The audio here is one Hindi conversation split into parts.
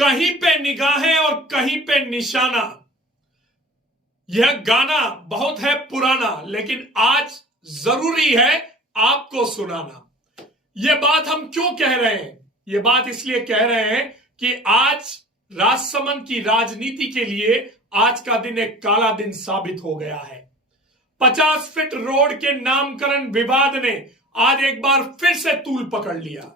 कहीं पे निगाहें और कहीं पे निशाना। यह गाना बहुत है पुराना, लेकिन आज जरूरी है आपको सुनाना। यह बात हम क्यों कह रहे हैं? यह बात इसलिए कह रहे हैं कि आज राजसमंद की राजनीति के लिए आज का दिन एक काला दिन साबित हो गया है। 50 फीट रोड के नामकरण विवाद ने आज एक बार फिर से तूल पकड़ लिया।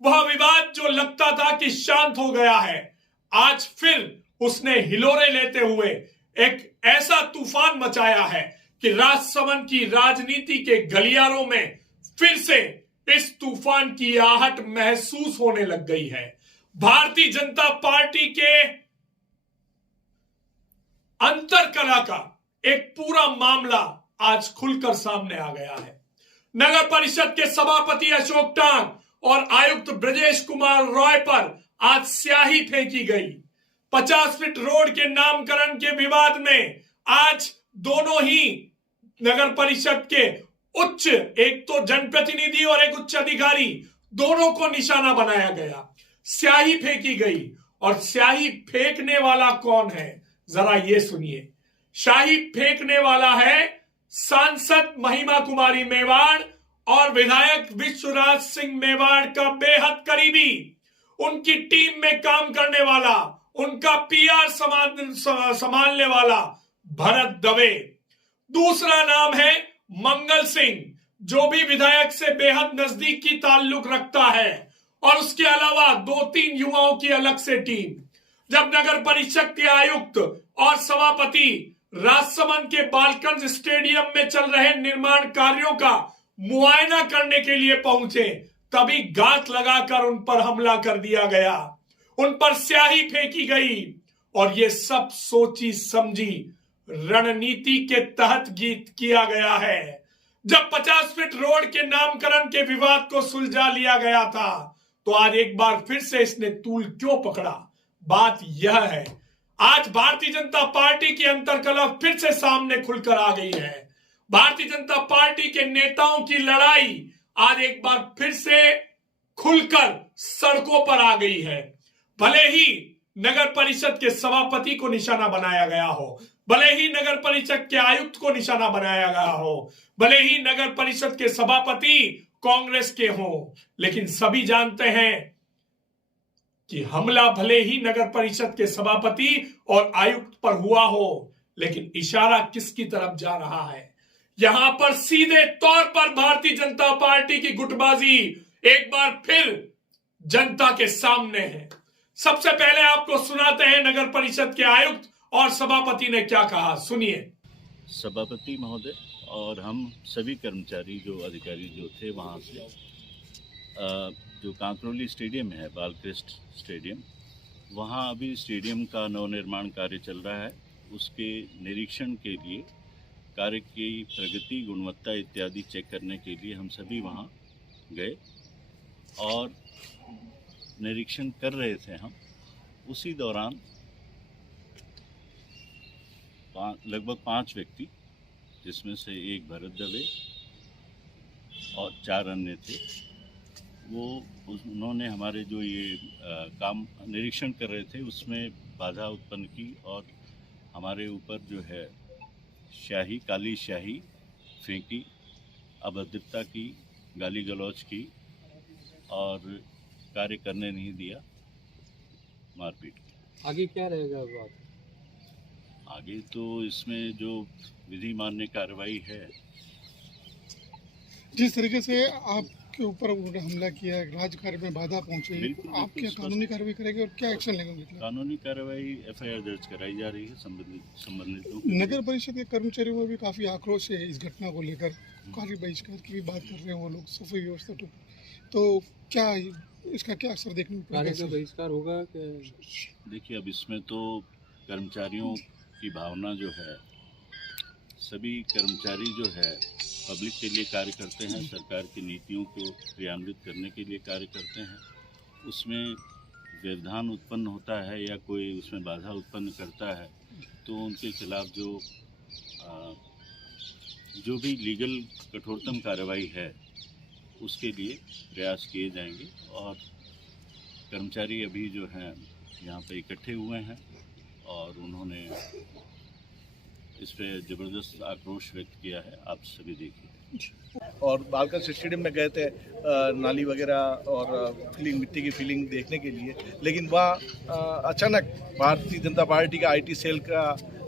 वह विवाद जो लगता था कि शांत हो गया है, आज फिर उसने हिलोरे लेते हुए एक ऐसा तूफान मचाया है कि राजसमंद की राजनीति के गलियारों में फिर से इस तूफान की आहट महसूस होने लग गई है। भारतीय जनता पार्टी के अंतरकलह का एक पूरा मामला आज खुलकर सामने आ गया है। नगर परिषद के सभापति अशोक टांग और आयुक्त ब्रजेश कुमार रॉय पर आज स्याही फेंकी गई। 50 फीट रोड के नामकरण के विवाद में आज दोनों ही नगर परिषद के उच्च, एक तो जनप्रतिनिधि और एक उच्च अधिकारी, दोनों को निशाना बनाया गया, स्याही फेंकी गई। और स्याही फेंकने वाला कौन है, जरा ये सुनिए। स्याही फेंकने वाला है सांसद महिमा कुमारी मेवाड़ और विधायक विश्वराज सिंह मेवाड़ का बेहद करीबी, उनकी टीम में काम करने वाला, उनका पीआर संभालने वाला भरत दवे। दूसरा नाम है मंगल सिंह, जो भी विधायक से बेहद नजदीकी ताल्लुक रखता है। और उसके अलावा 2-3 युवाओं की अलग से टीम। जब नगर परिषद के आयुक्त और सभापति राजसमंद के बालकंज स्टेडियम में चल रहे निर्माण कार्यों का मुआयना करने के लिए पहुंचे, तभी गात लगाकर उन पर हमला कर दिया गया, उन पर स्याही फेंकी गई। और ये सब सोची समझी रणनीति के तहत किया गया है। जब 50 फीट रोड के नामकरण के विवाद को सुलझा लिया गया था, तो आज एक बार फिर से इसने तूल क्यों पकड़ा? बात यह है, आज भारतीय जनता पार्टी की अंतरकलह फिर से सामने खुलकर आ गई है। भारतीय जनता पार्टी के नेताओं की लड़ाई आज एक बार फिर से खुलकर सड़कों पर आ गई है। भले ही नगर परिषद के सभापति को निशाना बनाया गया हो, भले ही नगर परिषद के आयुक्त को निशाना बनाया गया हो, भले ही नगर परिषद के सभापति कांग्रेस के हों, लेकिन सभी जानते हैं कि हमला भले ही नगर परिषद के सभापति और आयुक्त पर हुआ हो, लेकिन इशारा किसकी तरफ जा रहा है? यहां पर सीधे तौर पर भारतीय जनता पार्टी की गुटबाजी एक बार फिर जनता के सामने है। सबसे पहले आपको सुनाते हैं नगर परिषद के आयुक्त और सभापति ने क्या कहा, सुनिए। सभापति महोदय और हम सभी कर्मचारी जो अधिकारी जो थे वहाँ से जो कांकरोली स्टेडियम है, बालकृष्ण स्टेडियम, वहाँ अभी स्टेडियम का नवनिर्माण कार्य चल रहा है। उसके निरीक्षण के लिए, कार्य की प्रगति, गुणवत्ता इत्यादि चेक करने के लिए हम सभी वहाँ गए और निरीक्षण कर रहे थे हम। उसी दौरान लगभग 5 व्यक्ति, जिसमें से एक भरत दवे और 4 अन्य थे, उन्होंने हमारे जो ये काम निरीक्षण कर रहे थे उसमें बाधा उत्पन्न की और हमारे ऊपर जो है स्याही, काली स्याही फेंकी, अभद्रता की, गाली गलौज की और कार्य करने नहीं दिया, मारपीट की। आगे क्या रहेगा बात? आगे तो इसमें जो विधि मान्य कार्रवाई है। जिस तरीके से आपके ऊपर हमला किया, राजकार्य में बाधा पहुंची, आप क्या कानूनी कार्रवाई करेंगे और क्या एक्शन लेंगे? कानूनी कार्रवाई एफआईआर दर्ज कराई जा रही है संबंधित। नगर परिषद के कर्मचारियों में भी काफी आक्रोश है इस घटना को लेकर, काफी बहिष्कार की भी बात कर रहे हैं वो लोग, सफाई व्यवस्था तो क्या इसका क्या असर देखने को मिलेगा? बहिष्कार होगा? देखिए, अब इसमें तो कर्मचारियों की भावना जो है, सभी कर्मचारी जो है पब्लिक के लिए कार्य करते हैं, सरकार की नीतियों को क्रियान्वित करने के लिए कार्य करते हैं। उसमें व्यवधान उत्पन्न होता है या कोई उसमें बाधा उत्पन्न करता है तो उनके खिलाफ जो भी लीगल कठोरतम कार्रवाई है उसके लिए प्रयास किए जाएंगे। और कर्मचारी अभी जो हैं यहाँ पे इकट्ठे हुए हैं और उन्होंने इस पे ज़बरदस्त आक्रोश व्यक्त किया है। आप सभी देखिए। और बालकृष्ण स्टेडियम में गए थे नाली वगैरह और फीलिंग, मिट्टी की फीलिंग देखने के लिए, लेकिन वहाँ अचानक भारतीय जनता पार्टी का आईटी सेल का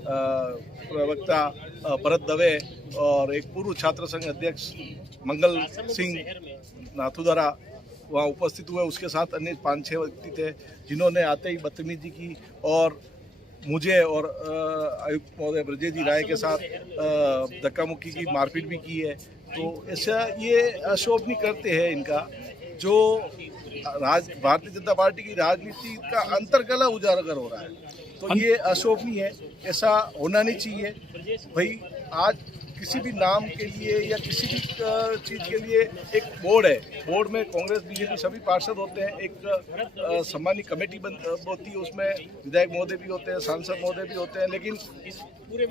प्रवक्ता भरत दवे और एक पूर्व छात्र संघ अध्यक्ष मंगल सिंह नाथुदरा वहाँ उपस्थित हुए। उसके साथ अन्य 5-6 व्यक्ति थे जिन्होंने आते ही बदतमीजी की और मुझे और आयुक्त महोदय ब्रजेश जी राय के साथ धक्का मुक्की की, मारपीट भी की है। तो ऐसा ये अशोभनीय करते हैं इनका, जो भारतीय जनता पार्टी की राजनीति का अंतर्गला उजागर हो रहा है। तो ये अशोभनीय है, ऐसा होना नहीं चाहिए भाई। आज किसी भी नाम के लिए या किसी भी चीज़ के लिए एक बोर्ड है, बोर्ड में कांग्रेस बीजेपी सभी पार्षद होते हैं, एक सम्मानी कमेटी होती है, उसमें विधायक महोदय भी होते हैं, सांसद महोदय भी होते हैं, लेकिन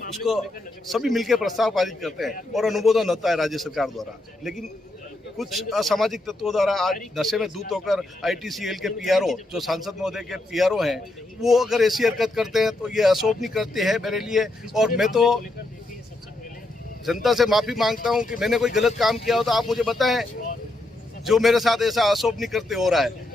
उसको सभी मिलकर प्रस्ताव पारित करते हैं और अनुमोदन होता है राज्य सरकार द्वारा। लेकिन कुछ असामाजिक तत्वों द्वारा आज नशे में धूत होकर ITCL के PRO, जो सांसद महोदय के PRO हैं, वो अगर ऐसी हरकत करते हैं तो ये अशोभनीय करते हैं मेरे लिए। और मैं तो जनता से माफी मांगता हूं कि मैंने कोई गलत काम किया हो तो आप मुझे बताएं, जो मेरे साथ ऐसा अशोभनीय करते हो रहा है।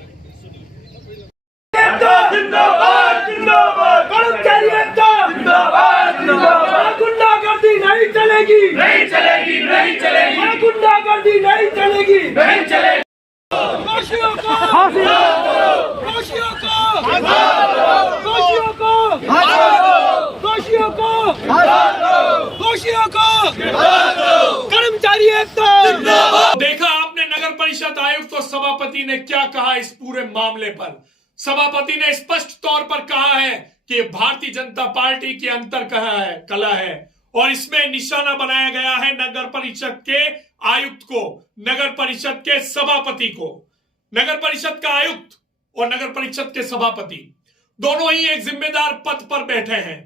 जिंदाबाद जिंदाबाद कर्मचारी एकता जिंदाबाद जिंदाबाद। गुंडागर्दी नहीं चलेगी, नहीं चलेगी, नहीं चलेगी। गुंडागर्दी नहीं चलेगी, नहीं चलेगी। दोषियों को फांसी दो, दोषियों को फांसी दो, दोषियों को फांसी दो, दोषियों को फांसी दो, दोषियों को फांसी दो। कर्मचारी एकता जिंदाबाद। देखा आपने नगर परिषद आयुक्त और सभापति ने क्या कहा इस पूरे मामले पर। सभापति ने स्पष्ट तौर पर कहा है कि भारतीय जनता पार्टी की अंतर कला है और इसमें निशाना बनाया गया है नगर परिषद के आयुक्त को, नगर परिषद के सभापति को। नगर परिषद का आयुक्त और नगर परिषद के सभापति दोनों ही एक जिम्मेदार पद पर बैठे हैं।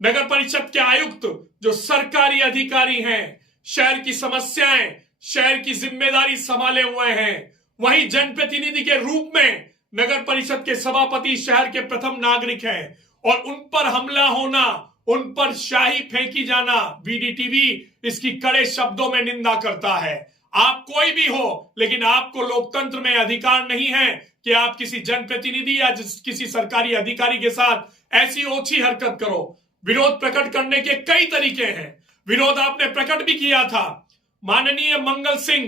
नगर परिषद के आयुक्त जो सरकारी अधिकारी हैं, शहर की समस्याएं, शहर की जिम्मेदारी संभाले हुए हैं, वहीं जनप्रतिनिधि के रूप में नगर परिषद के सभापति शहर के प्रथम नागरिक हैं और उन पर हमला होना, उन पर शाही फेंकी जाना, BDTV इसकी कड़े शब्दों में निंदा करता है। आप कोई भी हो, लेकिन आपको लोकतंत्र में अधिकार नहीं है कि आप किसी जनप्रतिनिधि या किसी सरकारी अधिकारी के साथ ऐसी ओछी हरकत करो। विरोध प्रकट करने के कई तरीके हैं। विरोध आपने प्रकट भी किया था। माननीय मंगल सिंह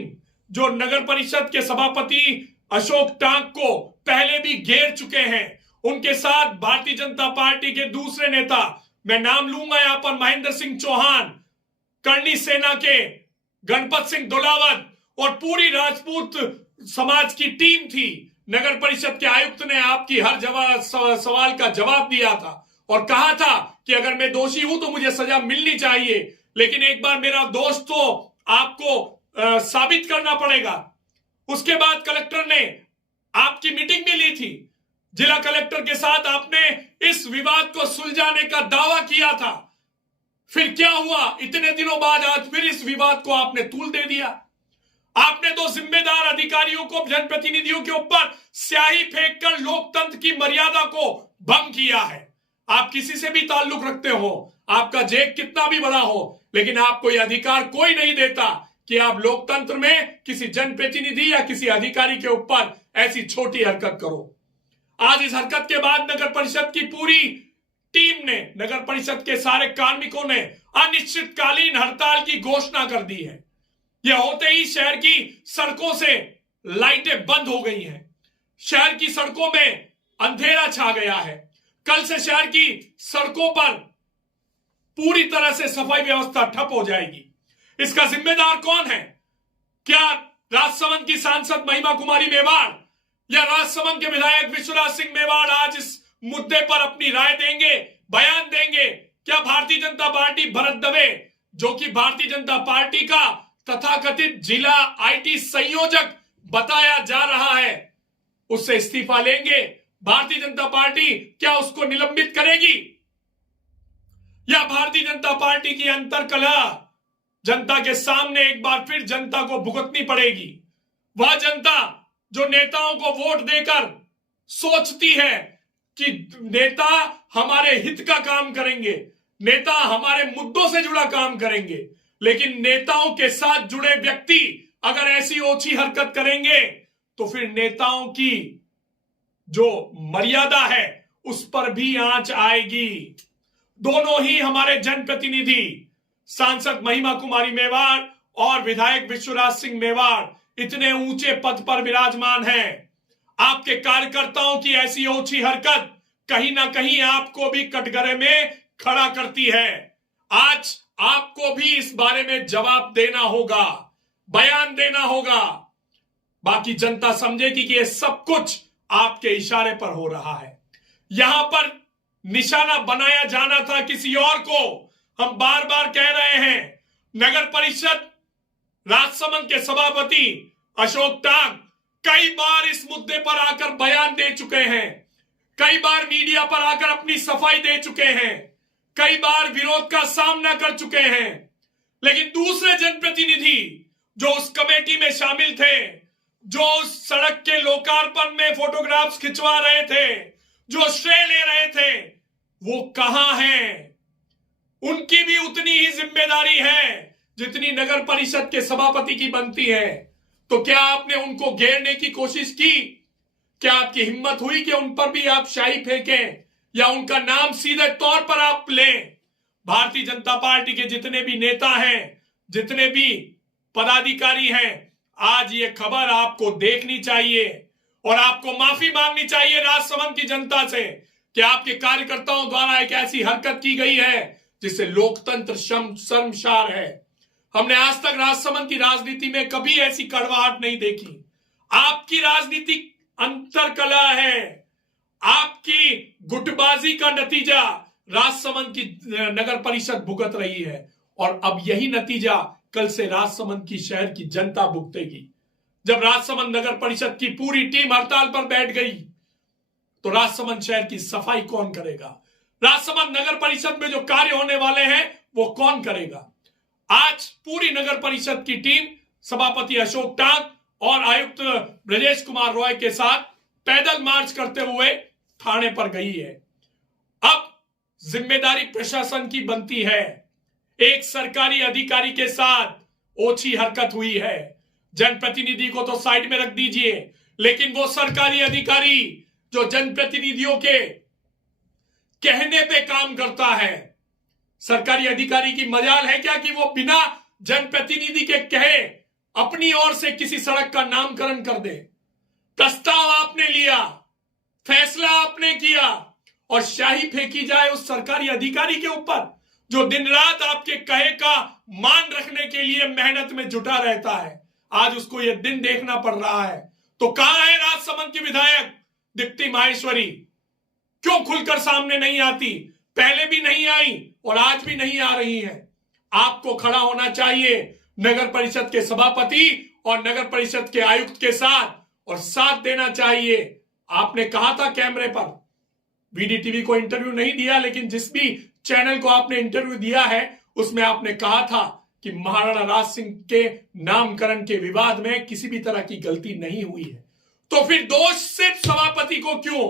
जो नगर परिषद के सभापति अशोक टांक को पहले भी घेर चुके हैं, उनके साथ भारतीय जनता पार्टी के दूसरे नेता, मैं नाम लूंगा यहां पर, महेंद्र सिंह चौहान, करनी सेना के गणपत सिंह दुलावत और पूरी राजपूत समाज की टीम थी। नगर परिषद के आयुक्त ने आपकी हर सवाल का जवाब दिया था और कहा था कि अगर मैं दोषी हूं तो मुझे सजा मिलनी चाहिए, लेकिन एक बार मेरा दोष तो आपको साबित करना पड़ेगा। उसके बाद कलेक्टर ने आपकी मीटिंग भी ली थी। जिला कलेक्टर के साथ आपने इस विवाद को सुलझाने का दावा किया था। फिर क्या हुआ? इतने दिनों बाद आज फिर इस विवाद को आपने तूल दे दिया। आपने दो जिम्मेदार अधिकारियों को, जनप्रतिनिधियों के ऊपर स्याही फेंककर लोकतंत्र की मर्यादा को भंग किया है। आप किसी से भी ताल्लुक रखते हो, आपका जेब कितना भी बड़ा हो, लेकिन आपको यह अधिकार कोई नहीं देता कि आप लोकतंत्र में किसी जनप्रतिनिधि या किसी अधिकारी के ऊपर ऐसी छोटी हरकत करो। आज इस हरकत के बाद नगर परिषद की पूरी टीम ने, नगर परिषद के सारे कार्मिकों ने अनिश्चितकालीन हड़ताल की घोषणा कर दी है। यह होते ही शहर की सड़कों से लाइटें बंद हो गई हैं। शहर की सड़कों में अंधेरा छा गया है। कल से शहर की सड़कों पर पूरी तरह से सफाई व्यवस्था ठप हो जाएगी। इसका जिम्मेदार कौन है? क्या राजसमंद की सांसद महिमा कुमारी मेवाड़ या राजसमंद के विधायक विश्वराज सिंह मेवाड़ आज इस मुद्दे पर अपनी राय देंगे, बयान देंगे? क्या भारतीय जनता पार्टी भरत दवे, जो कि भारतीय जनता पार्टी का तथाकथित जिला आईटी संयोजक बताया जा रहा है, उससे इस्तीफा लेंगे? भारतीय जनता पार्टी क्या उसको निलंबित करेगी? या भारतीय जनता पार्टी की अंतरकलह जनता के सामने एक बार फिर जनता को भुगतनी पड़ेगी? वह जनता जो नेताओं को वोट देकर सोचती है कि नेता हमारे हित का काम करेंगे, नेता हमारे मुद्दों से जुड़ा काम करेंगे, लेकिन नेताओं के साथ जुड़े व्यक्ति अगर ऐसी ओछी हरकत करेंगे तो फिर नेताओं की जो मर्यादा है उस पर भी आंच आएगी। दोनों ही हमारे जनप्रतिनिधि सांसद महिमा कुमारी मेवाड़ और विधायक विश्वराज सिंह मेवाड़ इतने ऊंचे पद पर विराजमान हैं। आपके कार्यकर्ताओं की ऐसी ओछी हरकत कहीं ना कहीं आपको भी कटघरे में खड़ा करती है। आज आपको भी इस बारे में जवाब देना होगा, बयान देना होगा। बाकी जनता समझेगी कि ये सब कुछ आपके इशारे पर हो रहा है। यहां पर निशाना बनाया जाना था किसी और को। हम बार बार कह रहे हैं, नगर परिषद राजसमंद के सभापति अशोक टांग कई बार इस मुद्दे पर आकर बयान दे चुके हैं, कई बार मीडिया पर आकर अपनी सफाई दे चुके हैं, कई बार विरोध का सामना कर चुके हैं, लेकिन दूसरे जनप्रतिनिधि जो उस कमेटी में शामिल थे, जो उस सड़क के लोकार्पण में फोटोग्राफ्स खिंचवा रहे थे, जो श्रेय ले रहे थे, वो कहां हैं? उनकी भी उतनी ही जिम्मेदारी है जितनी नगर परिषद के सभापति की बनती है। तो क्या आपने उनको घेरने की कोशिश की? क्या आपकी हिम्मत हुई कि उन पर भी आप शाही फेंकें या उनका नाम सीधे तौर पर आप लें? भारतीय जनता पार्टी के जितने भी नेता हैं, जितने भी पदाधिकारी हैं, आज ये खबर आपको देखनी चाहिए और आपको माफी मांगनी चाहिए राजसमंद की जनता से कि आपके कार्यकर्ताओं द्वारा एक ऐसी हरकत की गई है जिससे लोकतंत्र शर्मसार है। हमने आज तक राजसमंद की राजनीति में कभी ऐसी कड़वाहट नहीं देखी। आपकी राजनीति अंतरकला है, आपकी गुटबाजी का नतीजा राजसमंद की नगर परिषद भुगत रही है और अब यही नतीजा कल से राजसमंद की शहर की जनता भुगतेगी। जब राजसमंद नगर परिषद की पूरी टीम हड़ताल पर बैठ गई तो राजसमंद शहर की सफाई कौन करेगा? राजसमंद नगर परिषद में जो कार्य होने वाले हैं वो कौन करेगा? आज पूरी नगर परिषद की टीम सभापति अशोक टांग और आयुक्त ब्रजेश कुमार रॉय के साथ पैदल मार्च करते हुए थाने पर गई है। अब जिम्मेदारी प्रशासन की बनती है। एक सरकारी अधिकारी के साथ ओछी हरकत हुई है, जनप्रतिनिधि को तो साइड में रख दीजिए, लेकिन वो सरकारी अधिकारी जो जनप्रतिनिधियों के कहने पे काम करता है, सरकारी अधिकारी की मजाल है क्या कि वो बिना जनप्रतिनिधि के कहे अपनी ओर से किसी सड़क का नामकरण कर दे? प्रस्ताव आपने लिया, फैसला आपने किया और शाही फेंकी जाए उस सरकारी अधिकारी के ऊपर जो दिन रात आपके कहे का मान रखने के लिए मेहनत में जुटा रहता है। आज उसको यह दिन देखना पड़ रहा है। तो कहां है राजसमंद की विधायक दीप्ति माहेश्वरी? क्यों खुलकर सामने नहीं आती? पहले भी नहीं आई और आज भी नहीं आ रही है। आपको खड़ा होना चाहिए नगर परिषद के सभापति और नगर परिषद के आयुक्त के साथ और साथ देना चाहिए। आपने कहा था कैमरे पर, वीडीटीवी को इंटरव्यू नहीं दिया, लेकिन जिस भी चैनल को आपने इंटरव्यू दिया है उसमें आपने कहा था कि महाराणा राज सिंह के नामकरण के विवाद में किसी भी तरह की गलती नहीं हुई है। तो फिर दोष सिर्फ सभापति को क्यों?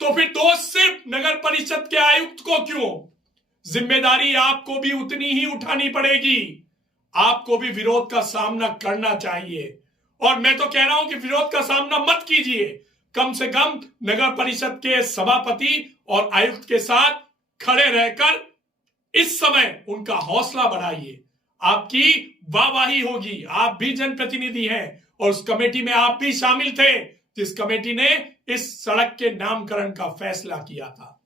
तो फिर दोष सिर्फ नगर परिषद के आयुक्त को क्यों? जिम्मेदारी आपको भी उतनी ही उठानी पड़ेगी। आपको भी विरोध का सामना करना चाहिए और मैं तो कह रहा हूं कि विरोध का सामना मत कीजिए, कम से कम नगर परिषद के सभापति और आयुक्त के साथ खड़े रहकर इस समय उनका हौसला बढ़ाइए। आपकी वाहवाही होगी। आप भी जनप्रतिनिधि हैं और उस कमेटी में आप भी शामिल थे जिस कमेटी ने इस सड़क के नामकरण का फैसला किया था।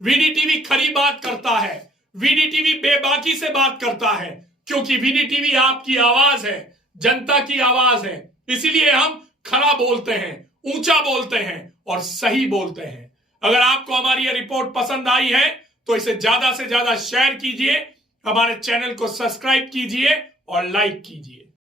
वीडीटीवी खरी बात करता है, वीडीटीवी बेबाकी से बात करता है, क्योंकि वीडीटीवी आपकी आवाज है, जनता की आवाज है। इसीलिए हम खरा बोलते हैं, ऊंचा बोलते हैं और सही बोलते हैं। अगर आपको हमारी यह रिपोर्ट पसंद आई है तो इसे ज्यादा से ज्यादा शेयर कीजिए, हमारे चैनल को सब्सक्राइब कीजिए और लाइक कीजिए।